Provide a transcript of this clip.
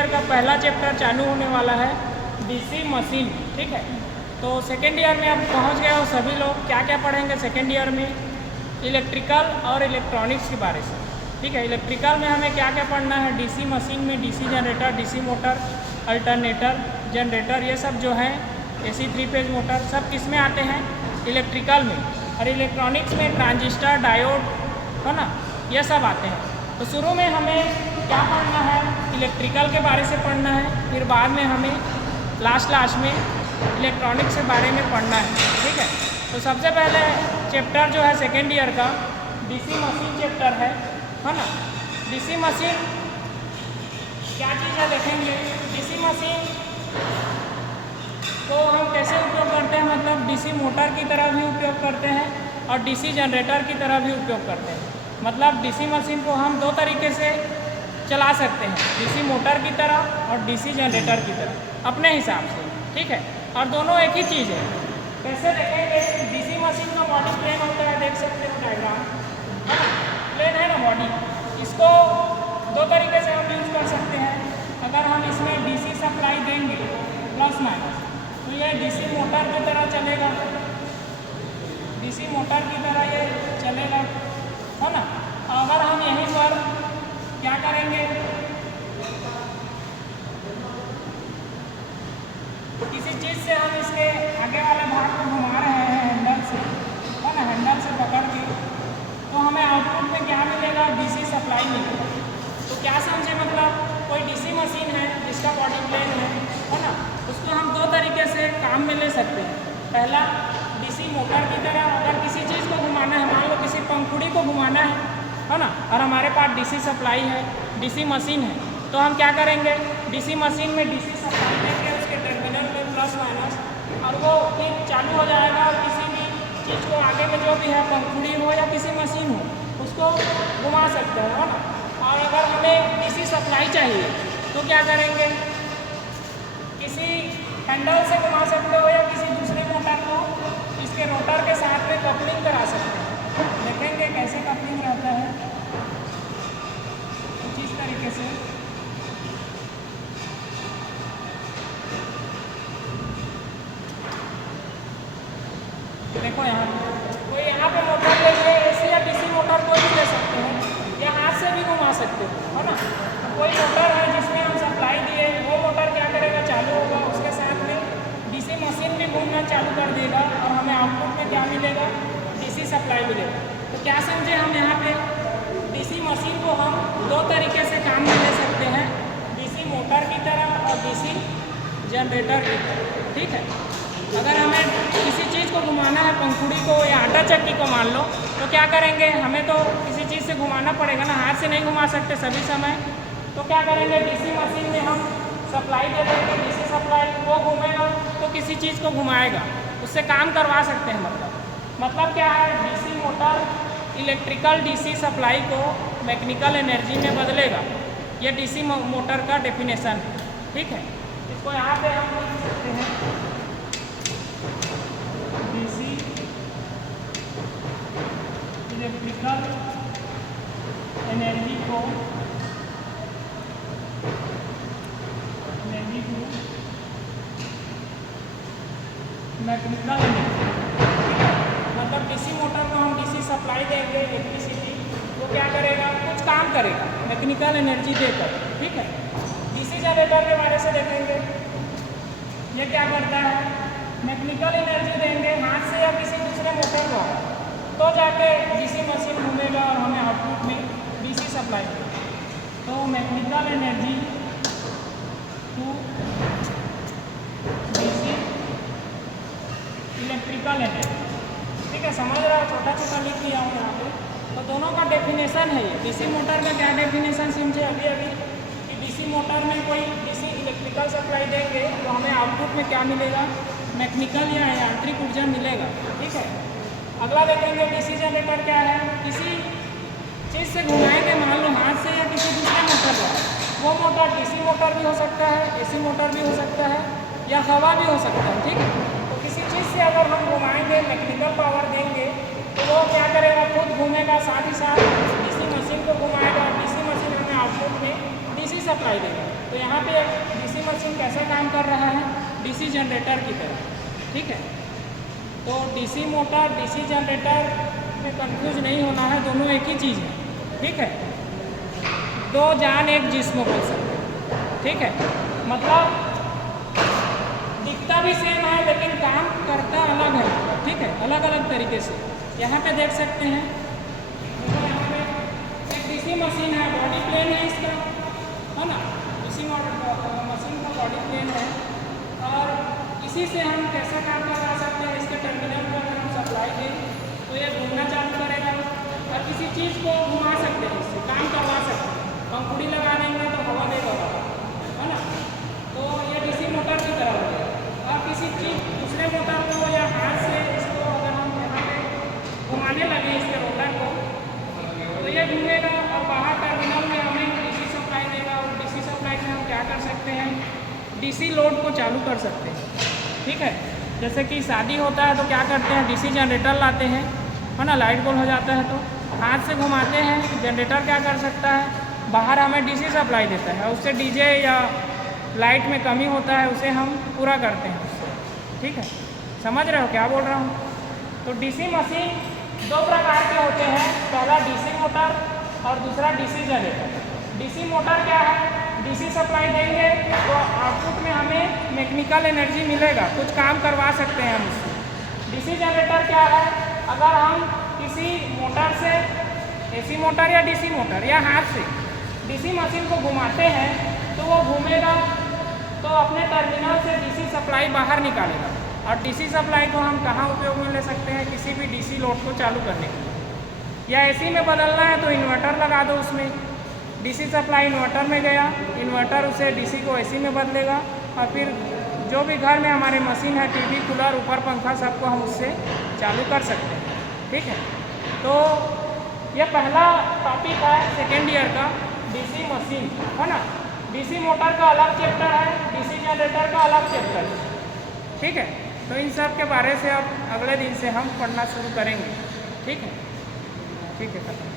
Year का पहला chapter चालू होने वाला है डीसी मशीन, ठीक है। तो सेकेंड ईयर में अब पहुंच गए हो सभी लोग। क्या क्या पढ़ेंगे सेकेंड ईयर में? इलेक्ट्रिकल और इलेक्ट्रॉनिक्स के बारे से, ठीक है। इलेक्ट्रिकल में हमें क्या क्या पढ़ना है? डीसी मशीन में DC generator, DC motor, alternator, generator, ये सब जो है एसी 3 फेज मोटर सब किस में आते हैं? इलेक्ट्रिकल में। और इलेक्ट्रॉनिक्स में ट्रांजिस्टर, डायोड, है ना, ये सब आते हैं। तो शुरू में हमें क्या पढ़ना है? इलेक्ट्रिकल के बारे से पढ़ना है, फिर बाद में हमें लास्ट में इलेक्ट्रॉनिक्स के बारे में पढ़ना है, ठीक है। तो सबसे पहले चैप्टर जो है सेकेंड ईयर का डीसी मशीन चैप्टर है ना। डीसी मशीन क्या चीज़ है देखेंगे। डीसी मशीन को हम कैसे उपयोग करते हैं, मतलब डीसी मोटर की तरह भी उपयोग करते हैं और डीसी जनरेटर की तरह भी उपयोग करते हैं। मतलब डीसी मशीन को हम दो तरीके से चला सकते हैं, डीसी मोटर की तरह और डीसी जनरेटर की तरह, अपने हिसाब से, ठीक है। और दोनों एक ही चीज़ है। कैसे देखेंगे? डीसी मशीन का बॉडी प्लेन होता है, देख सकते हो डायग्राम, है ना, प्लेन है ना बॉडी। इसको दो तरीके से हम यूज कर सकते हैं। अगर हम इसमें डीसी सप्लाई देंगे प्लस माइनस, तो ये डीसी मोटर की तरह चलेगा, डीसी मोटर की तरह ये चलेगा, है ना। अगर हम यहीं पर क्या करेंगे, किसी चीज़ से हम इसके आगे वाले भाग को घुमा रहे हैं हैंडल से, है ना, हैंडल से पकड़ के, तो हमें आउटपुट में क्या मिलेगा? डीसी सप्लाई मिलेगा। तो क्या समझे, मतलब कोई डीसी मशीन है जिसका बॉडी प्लेन है ना, उसको हम दो तरीके से काम में ले सकते हैं। पहला, डीसी मोटर की तरह अगर किसी चीज़ को घुमाना है, मान लो किसी पंखुड़ी को घुमाना है ना, और हमारे पास डीसी सप्लाई है, डीसी मशीन है, तो हम क्या करेंगे? डीसी मशीन में डीसी सप्लाई देंगे उसके टर्मिनल में प्लस माइनस, और वो फिर चालू हो जाएगा। और किसी भी चीज़ को आगे में जो भी है, पंखुड़ी हो या किसी मशीन हो, उसको घुमा सकते हैं, है ना। और अगर हमें डीसी सप्लाई चाहिए तो क्या करेंगे? किसी हैंडल से घुमा सकते हो या किसी दूसरे मोटर को इसके रोटर के साथ में कपलिंग करा सकते हैं। देखेंगे कैसे कपलिंग रहता है, कुछ इस तरीके से। देखो यहाँ पे मोटर ले लिए, एसी या डीसी मोटर कोई भी ले सकते हैं, या हाथ से भी घुमा सकते हो, है ना। कोई मोटर है जिसमें हम सप्लाई दिए, वो मोटर क्या करेगा? चालू होगा, उसके साथ में डीसी मशीन भी घूमना चालू कर देगा और हमें आउटपुट में क्या मिलेगा? डीसी सप्लाई मिलेगा। तो क्या समझे हम यहाँ पे? डीसी मशीन को हम दो तरीके से काम में ले सकते हैं, डीसी मोटर की तरह और डीसी जनरेटर की तरह, ठीक है। अगर हमें किसी चीज़ को घुमाना है, पंखुड़ी को या आटा चक्की को मान लो, तो क्या करेंगे? हमें तो किसी चीज़ से घुमाना पड़ेगा ना, हाथ से नहीं घुमा सकते सभी समय। तो क्या करेंगे? डीसी मशीन में हम सप्लाई दे देंगे, डीसी सप्लाई, वो घूमेगा तो किसी चीज़ को घुमाएगा, उससे काम करवा सकते हैं। मतलब क्या है? DC motor electrical DC supply को मैकेनिकल एनर्जी में बदलेगा। ये डीसी मोटर का डेफिनेशन है, ठीक है। इसको यहाँ पे हम लिख सकते हैं, डीसी इलेक्ट्रिकल एनर्जी को मैकेनिकल एनर्जी, मतलब डीसी मोटर को हम डीसी सप्लाई देंगे इलेक्ट्रिसिटी, वो क्या करेगा? कुछ काम करेगा मैकेनिकल एनर्जी देकर, ठीक है। डीसी जनरेटर के बारे से देखेंगे, ये क्या करता है? मैकेनिकल एनर्जी देंगे हाथ से या किसी दूसरे मोटर को, तो जाके डीसी मशीन घूमेगा और हमें आउटपुट में डीसी सप्लाई देगा। तो mechanical energy to DC electrical energy, ठीक है। समझ रहा है? छोटा छोटा लिख लिया हूँ यहाँ पे। तो दोनों का डेफिनेशन है ये। डीसी मोटर का क्या डेफिनेशन समझे अभी कि डीसी मोटर में कोई डीसी इलेक्ट्रिकल सप्लाई देंगे तो हमें आउटपुट में क्या मिलेगा? मैकेनिकल या यांत्रिक ऊर्जा मिलेगा, ठीक है। अगला देखेंगे डीसी जनरेटर क्या है? किसी चीज़ से घुमाएंगे, मान लो हाथ से या किसी दूसरे मोटर पर, वो मोटर डीसी मोटर भी हो सकता है, एसी मोटर भी हो सकता है, या हवा भी हो सकता है, ठीक है। तो किसी चीज़ से अगर हम घुमाएंगे, मैकेनिकल पावर देंगे, तो वो क्या करेगा? खुद घूमेगा, साथ ही साथ डीसी मशीन को घुमाएगा, डीसी मशीन हमें आउटपुट में डीसी सप्लाई देगा। तो यहाँ पे एक डीसी मशीन कैसा काम कर रहा है, डीसी जनरेटर की तरह, ठीक है। तो डीसी मोटर डीसी जनरेटर में कंफ्यूज नहीं होना है, दोनों एक ही चीज़ है, ठीक है। दो जान एक जिस्म बोल सकते हैं, ठीक है। मतलब दिखता भी सेम है लेकिन काम करता अलग है, ठीक है, अलग अलग तरीके से। यहाँ पे देख सकते हैं, यहाँ पे एक डीसी मशीन है, बॉडी प्लेन है इसका, है ना। डीसी मशीन का बॉडी प्लेन है और इसी से हम कैसा काम करवा सकते हैं, इसके टर्मिनल पर अगर हम सप्लाई दें तो ये घूमना चालू करेगा और किसी चीज़ को घुमा सकते हैं, इससे काम करवा सकते हैं। पंखुड़ी लगा देंगे तो हवा देगा, है ना। तो ये डीसी मोटर की तरह हो गया। और किसी चीज़ दूसरे मोटर को या हाथ से इसको अगर हम यहाँ पे घुमाने लगे इसके रोटर को, तो ये घूमेगा और बाहर टर्मिनल में हमें डीसी सप्लाई देगा। और डीसी सप्लाई से हम क्या कर सकते हैं, डीसी लोड को चालू कर सकते हैं, ठीक है। जैसे कि शादी होता है तो क्या करते हैं, डीसी जनरेटर लाते हैं, है ना। लाइट गोल हो जाता है तो हाथ से घुमाते हैं, जनरेटर क्या कर सकता है, बाहर हमें डीसी सप्लाई देता है, उससे डीजे या लाइट में कमी होता है उसे हम पूरा करते हैं उससे, ठीक है। समझ रहे हो क्या बोल रहा हूँ। तो डीसी मशीन दो प्रकार के होते हैं, पहला डीसी मोटर और दूसरा डीसी जनरेटर। डीसी मोटर क्या है, डीसी सप्लाई देंगे तो आउटपुट में हमें मैकेनिकल एनर्जी मिलेगा, कुछ काम करवा सकते हैं हम उससे। डीसी जनरेटर क्या है, अगर हम किसी मोटर से एसी मोटर या डीसी मोटर या हाथ से डीसी मशीन को घुमाते हैं तो वो घूमेगा तो अपने टर्मिनल से डीसी सप्लाई बाहर निकालेगा। और डीसी सप्लाई को हम कहाँ उपयोग में ले सकते हैं, किसी भी डीसी लोड को चालू करने के लिए। या एसी में बदलना है तो इन्वर्टर लगा दो उसमें, डीसी सप्लाई इन्वर्टर में गया, इन्वर्टर उसे डीसी को एसी में बदलेगा और फिर जो भी घर में हमारे मशीन है, टीवी, कूलर, ऊपर पंखा, सबको हम उससे चालू कर सकते हैं, ठीक है। तो ये पहला टॉपिक है सेकेंड ईयर का, डीसी मशीन, है ना। डीसी मोटर का अलग चैप्टर है, डीसी जनरेटर का अलग चैप्टर है, ठीक है। तो इन सब के बारे से अब अगले दिन से हम पढ़ना शुरू करेंगे, ठीक है, ठीक है।